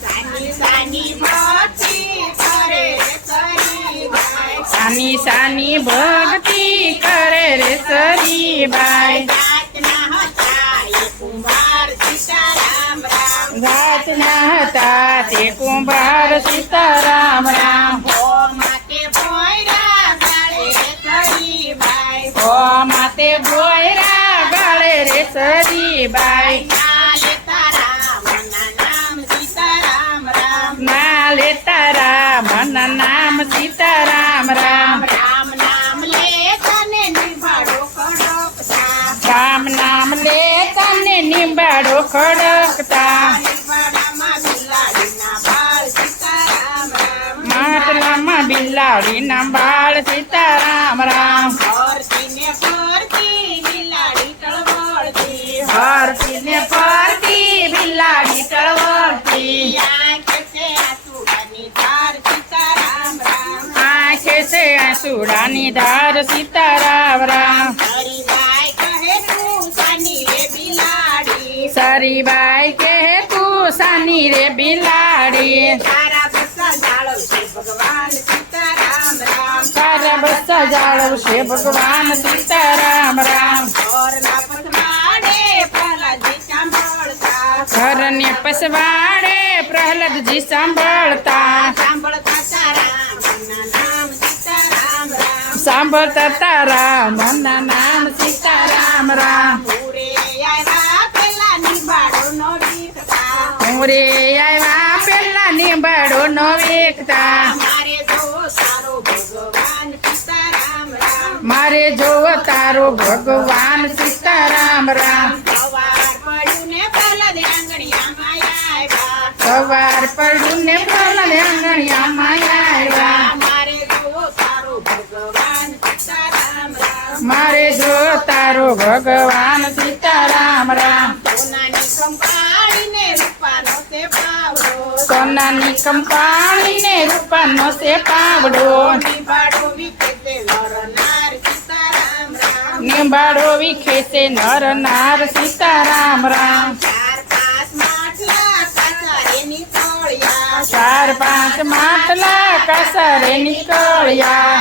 સાની સાની ભક્તિ કરે સરીબાઈ સાની સાની ભક્તિ કરે રે સરીબાઈ જાતના હતા એ કુંભાર સીતારામ રામ જાતના હતા તે કુંભાર સીતારામ રામ હો માટે ભોયરા ગાળે સરીબાઈ ઓ માતે ભોયરા ગાળે રે સરીબાઈ ના ખડકતા. માટલામાં બિલાડીના બાળ સીતારામ રામ. બિલાડી તળવળતી હરતી ને ફરતી બિલાડી ટળવળતી આંખે છે આંસુડાની ધાર સીતારામ રામ. તું રે બિલાડી. તારા બસા જાળવશે ભગવાન સીતારામ રામ. તારા બસ્સા જાળવશે ભગવાન સીતારામ રામ. ઘરના પસવાડે પ્રહલાદજી સાંભળતા. સાંભળતા તારા મનના નામ સીતારામ રામ. સાંભળતા તારા મનના નામ સીતારામ રામ. રે આવ્યા પેલા નિબાડો નો વેખતા મારે જો તારો ભગવાન સીતારામ રામ મારે જોવો તારો ભગવાન સીતારામ રામ સવાર પડ્યું ને પ્રહલાદ આંગણિયામાં આવ્યા સવાર પડ્યું ને પ્રહલાદ આંગણિયામાં આવ્યા મારે જો તારો ભગવાન સીતારામ રામ પાવડો કંપાણી કંપાણીને રૂપાનો છે પાવડો. નિંબાડો વિખે છે નર નાર સીતારામ રામ. ચાર પાંચ માટલા કાસારે નીકળ્યા ચાર પાંચ માટલા કસરે નીકળ્યા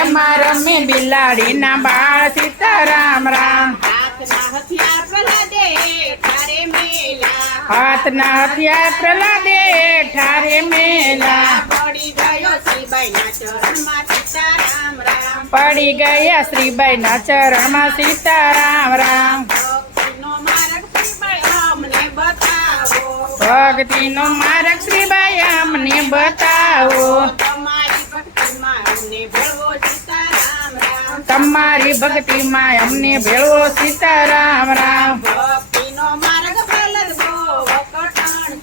એમાં રમે બિલાડીના બાળ સીતારામ રામ. એમાં રમે બિલાડીના બાળ સીતારામ રામ હાથના હથિયાર પ્રહલાદે ઠારે મેલા હાથના હથિયાર પ્રહલાદે ઠારે મેલા પડી ગયો શ્રીબાઈના ચરણમાં સીતારામ રામ પડી ગયા શ્રીબાઈના ચરણમાં સીતારામ રામ ભક્તિનો માર્ગ શ્રીબાઈ અમને બતાવો સીતારામ ભક્તિ તમારી ભક્તિમાં અમને ભેળવો સીતારામ રામ.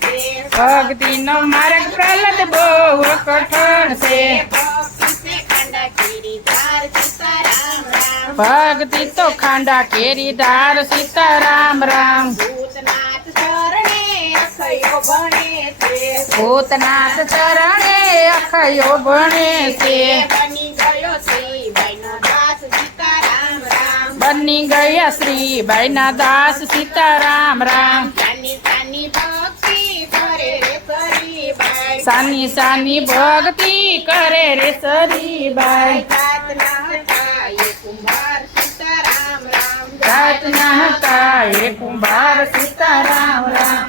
છે. ભક્તિનો માર્ગ પ્રહલાદ બહુ કઠણ છે. ભક્તિ તો ખાંડા ખીરી સીતારામ રામ. ભૂતનાથ તો ખાંડા કેરી છે સીતારામ રામ. ભૂતનાથ ચરણે અખયો ભણે છે. બની ગયા શ્રીબાઈના દાસ સીતારામ રામ સાની સાની ભક્તિ કરે રે સરીબાઈ સાની સાની ભક્તિ કરે રે સરીબાઈ જાતના હતા એ કુંભાર સીતારામ રામ જાતના હતા એ કુંભાર સીતારામ રામ